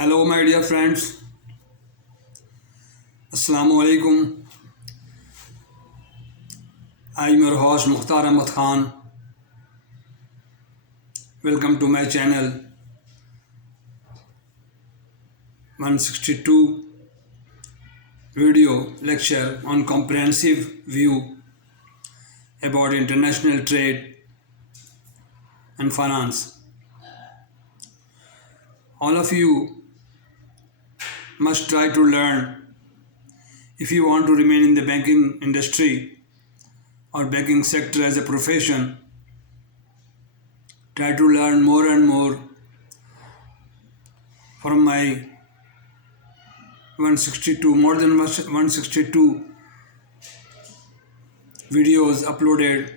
Hello, my dear friends. Assalamu alaikum. I am your host Mukhtar Ahmad Khan. Welcome to my channel 162 video lecture on comprehensive view about international trade and finance. All of you must try to learn if you want to remain in the banking industry or banking sector as a profession. Try to learn more and more from my 162, more than 162 videos uploaded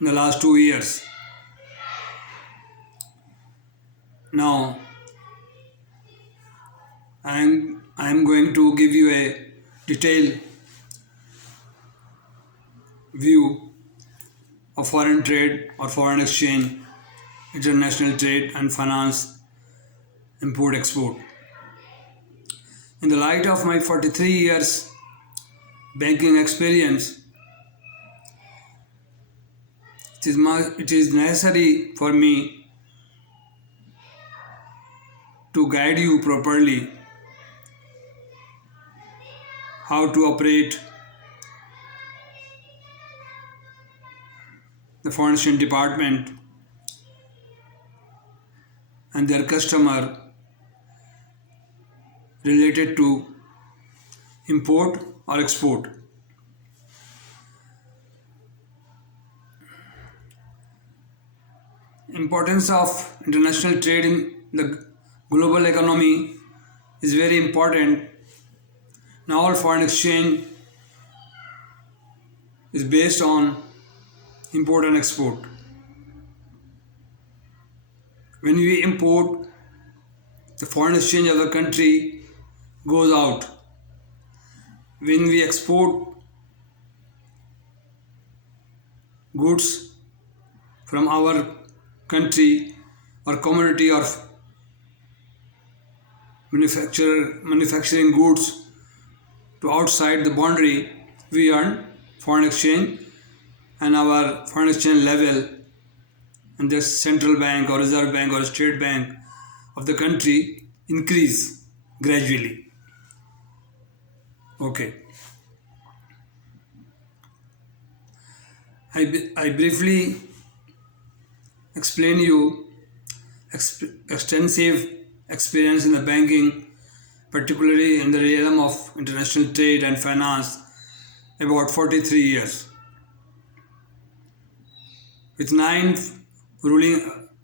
in the last 2 years. Now, I am going to give you a detailed view of foreign trade or foreign exchange, international trade and finance, import export. In the light of my 43 years banking experience, it is necessary for me to guide you properly how to operate the foreign exchange department and their customer related to import or export. Importance of international trade in the global economy is very important. Now all foreign exchange is based on import and export. When we import, the foreign exchange of the country goes out. When we export goods from our country or commodity or manufacturing goods to outside the boundary, we earn foreign exchange, and our foreign exchange level and the central bank or reserve bank or state bank of the country increase gradually. Okay. I briefly explain you extensive experience in the banking, particularly in the realm of international trade and finance, about 43 years. With 9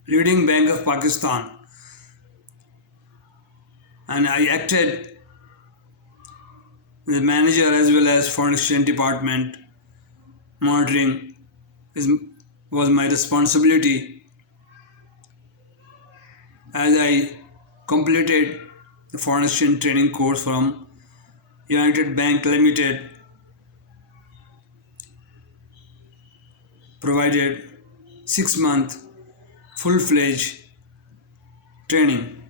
leading bank of Pakistan, and I acted the manager as well as foreign exchange department. Monitoring was my responsibility as I completed the foreign exchange training course from United Bank Limited, provided 6-month full-fledged training,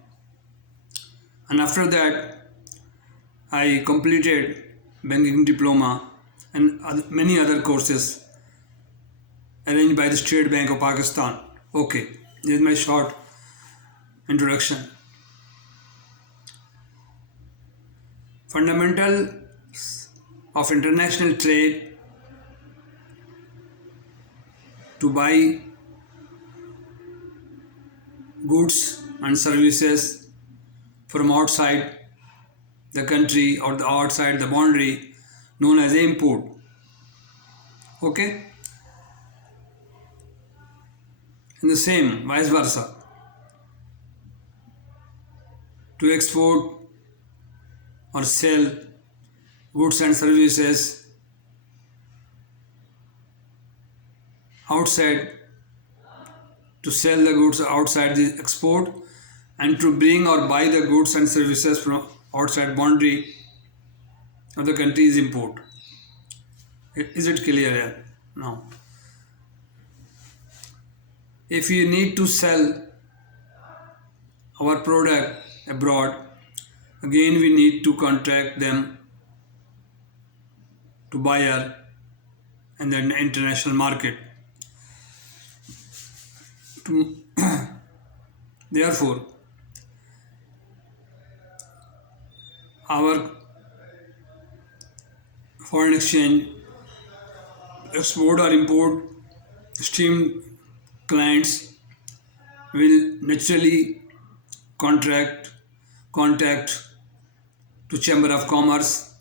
and after that I completed banking diploma and many other courses arranged by the State Bank of Pakistan. Okay, this is my short introduction. Fundamentals of international trade: to buy goods and services from outside the country or outside the boundary, known as import. Okay? And the same, vice versa. To export or sell goods and services outside, to sell the goods outside the export, and to bring or buy the goods and services from outside boundary of the country is import. Is it clear here? Now, if you need to sell our product abroad, again we need to contract them to buyer in the international market. Therefore, our foreign exchange export or import stream clients will naturally contact to Chamber of Commerce,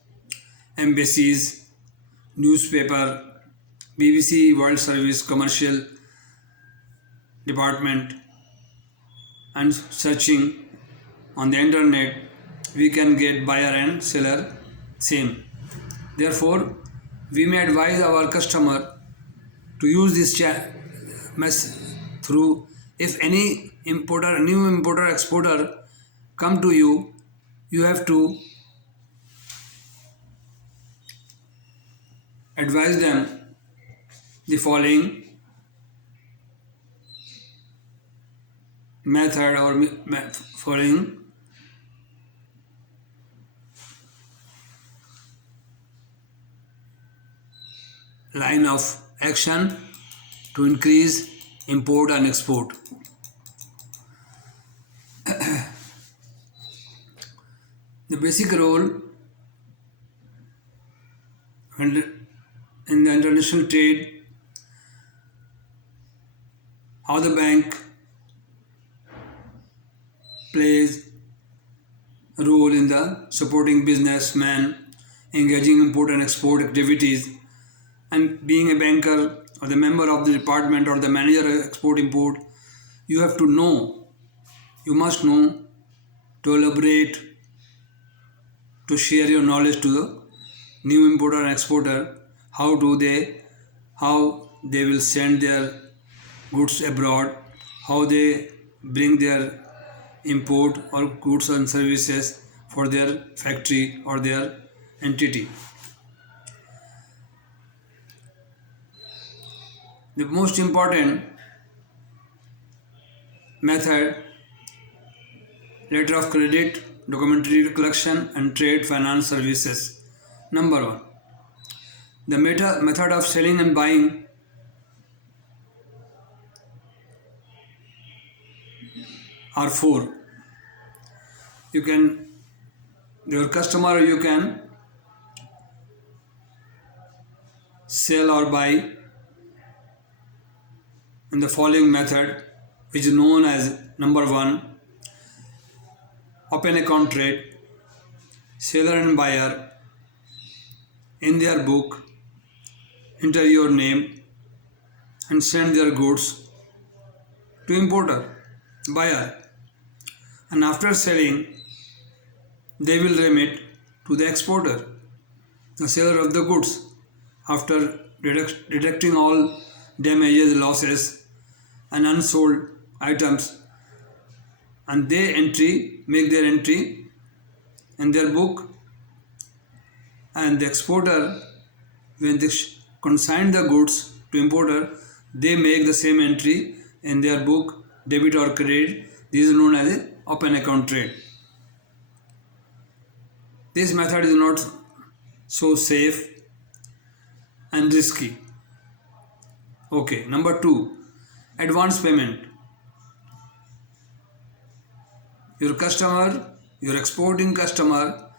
embassies, newspaper, BBC World Service Commercial Department, and searching on the internet we can get buyer and seller same. Therefore, we may advise our customer to use this mess through. If any importer, new importer, exporter come to you, you have to advise them the following method or following line of action to increase import and export. The basic role in the international trade, how the bank plays a role in the supporting businessman, engaging import and export activities, and being a banker or the member of the department or the manager of export import, you have to know, you must know to elaborate, to share your knowledge to the new importer and exporter, how they will send their goods abroad, how they bring their import or goods and services for their factory or their entity. The most important method, letter of credit, documentary collection, and trade finance services. Number 1. The method of selling and buying are 4. Your customer, you can sell or buy in the following method, which is known as number 1, open account trade. Seller and buyer in their book enter your name and send their goods to importer, buyer, and after selling they will remit to the exporter, the seller of the goods, after deducting all damages, losses and unsold items, and they make their entry in their book, and the exporter, when they consign the goods to importer, they make the same entry in their book, debit or credit. This is known as a open account trade. This method is not so safe and risky. Okay, number 2, advance payment. Your exporting customer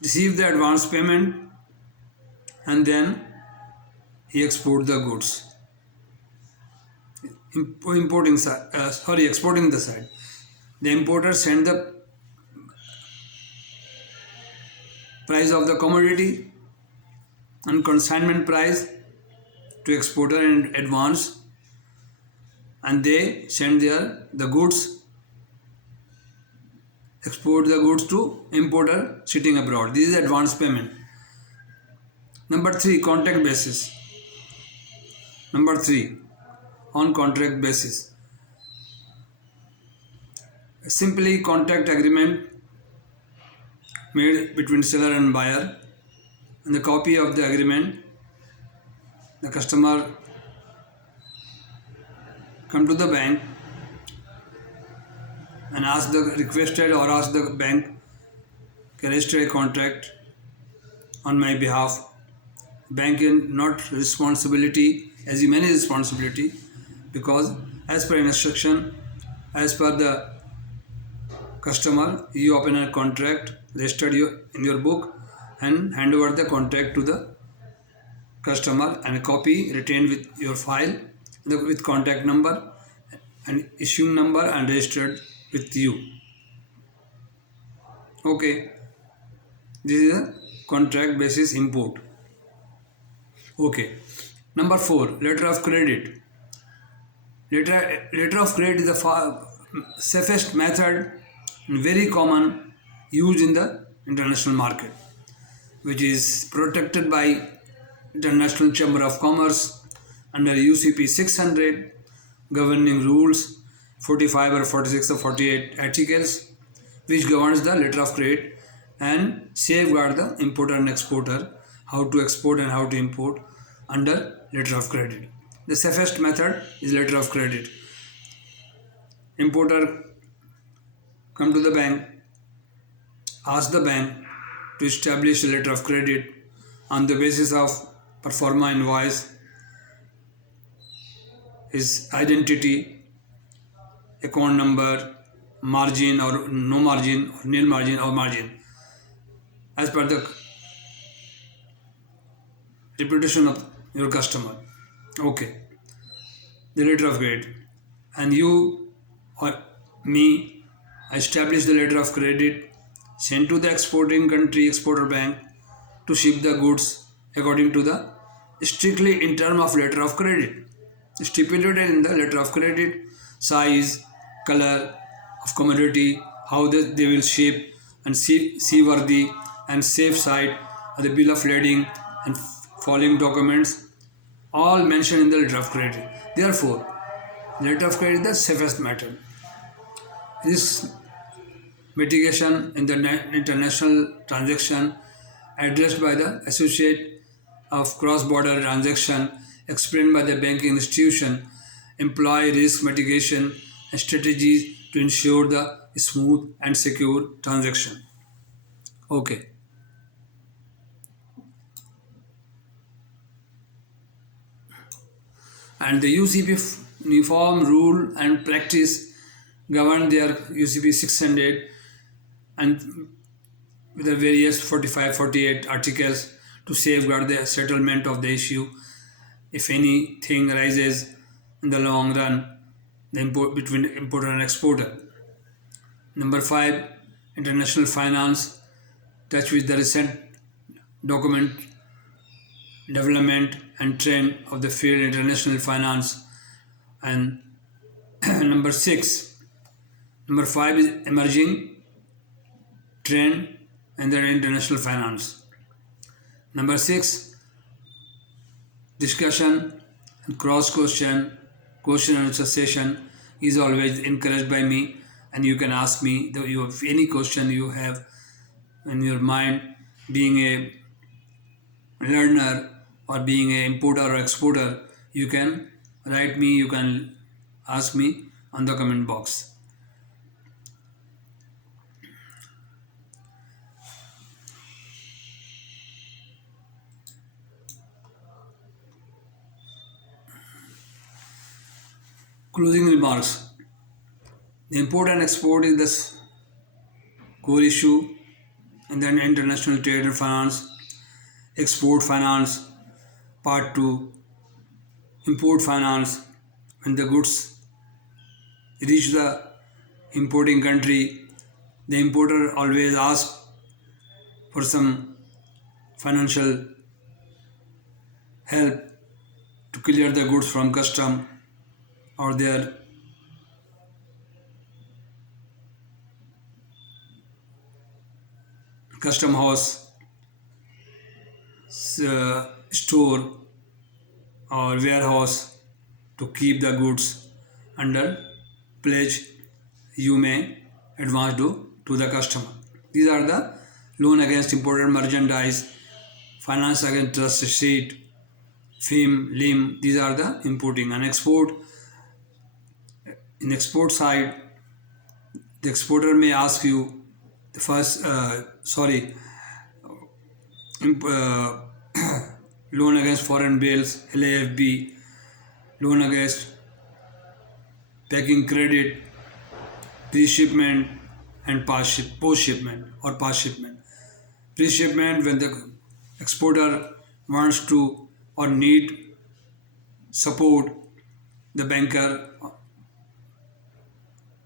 receive the advance payment and then he export the goods. Exporting the side. The importer send the price of the commodity and consignment price to exporter in advance, and they send the goods, export the goods to importer sitting abroad. This is advance payment. Number 3, contract basis. Number 3, on contract basis. Simply contract agreement made between seller and buyer, and the copy of the agreement, the customer come to the bank and ask the requested or ask the bank to register a contract on my behalf. Bank is not responsibility as you manage responsibility, because as per instruction, as per the customer, you open a contract, register in your book, and hand over the contract to the customer, and a copy retained with your file with contact number and issue number and registered with you. Okay, this is a contract basis import. Okay, number 4, letter of credit. Letter of credit is the safest method and very common used in the international market, which is protected by International Chamber of Commerce under UCP 600 governing rules 45 or 46 or 48 articles, which governs the letter of credit and safeguard the importer and exporter, how to export and how to import under letter of credit. The safest method is letter of credit. Importer come to the bank, ask the bank to establish a letter of credit on the basis of pro forma invoice, his identity, account number, margin or no margin, or nil margin or margin, as per the reputation of your customer. Okay, the letter of credit, and you or me establish the letter of credit, sent to the exporting country exporter bank to ship the goods according to the strictly in term of letter of credit, stipulated in the letter of credit, size, color of commodity, how they will ship, and seaworthy and safe side, the bill of lading and following documents, all mentioned in the letter of credit. Therefore, letter of credit is the safest method. This mitigation in the international transaction addressed by the Associate of Cross-Border Transaction, explained by the banking institution, employ risk mitigation and strategies to ensure the smooth and secure transaction. Okay. And the UCP uniform rule and practice govern their UCP 600 and with the various 45, 48 articles to safeguard the settlement of the issue if anything arises in the long run between importer and exporter. Number 5, international finance, touch with the recent document development and trend of the field international finance. And number 5 is emerging trend and then international finance. Number 6, discussion and cross question and answer session is always encouraged by me, and you can ask me if any question you have in your mind, being a learner or being an importer or exporter, you can write me, you can ask me on the comment box. Closing remarks. The import and export is the core issue in the international trade and finance. Export finance, part 2. Import finance, when the goods reach the importing country, the importer always asks for some financial help to clear the goods from custom or their custom house, store or warehouse to keep the goods under pledge you may advance to the customer. These are the loan against imported merchandise, finance against trust receipt, FIM, LIM. These are the importing and export. In export side, The exporter may ask you the first, loan against foreign bills, LAFB, loan against packing credit, pre-shipment and post-shipment or past shipment. Pre-shipment, when the exporter wants to or need support, the banker,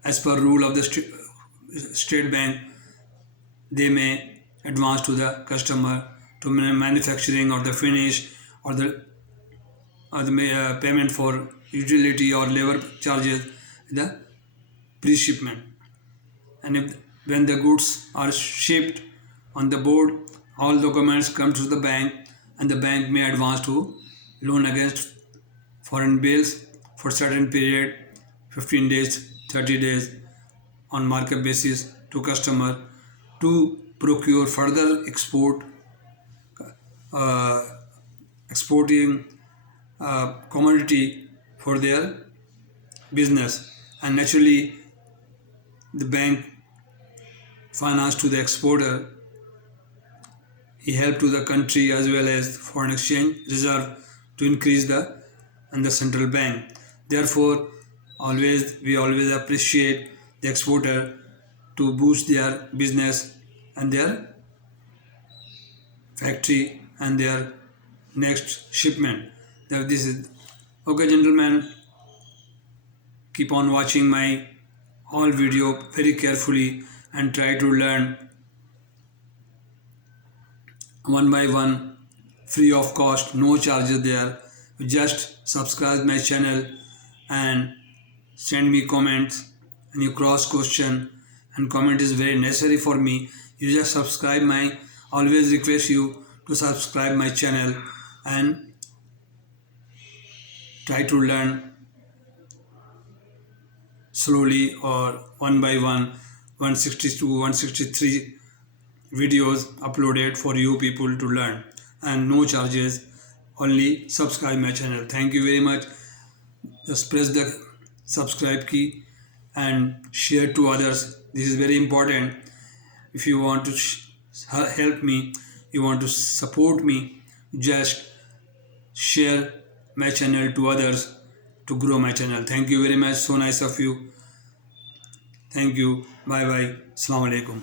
as per rule of the state bank, they may advance to the customer to manufacturing or the finish or the payment for utility or labor charges, the pre-shipment. And when the goods are shipped on the board, all documents come to the bank, and the bank may advance to loan against foreign bills for certain period, 15 days, 30 days on market basis to customer to procure further exporting commodity for their business. And naturally, the bank finance to the exporter, he help to the country as well as foreign exchange reserve to increase the central bank. Therefore, we always appreciate the exporter to boost their business and their factory and their next shipment. This is okay, gentlemen. Keep on watching my all video very carefully and try to learn one by one, free of cost, no charges there. Just subscribe my channel and send me comments, and you cross question, and comment is very necessary for me. You just subscribe my, always request you to subscribe my channel and try to learn slowly or one by one, 162, 163 videos uploaded for you people to learn, and no charges, only subscribe my channel. Thank you very much. Just press the subscribe key and share to others. This is very important. If you want to help me, you want to support me, just share my channel to others to grow my channel. Thank you very much. So nice of you. Thank you. Bye bye. Assalamu alaikum.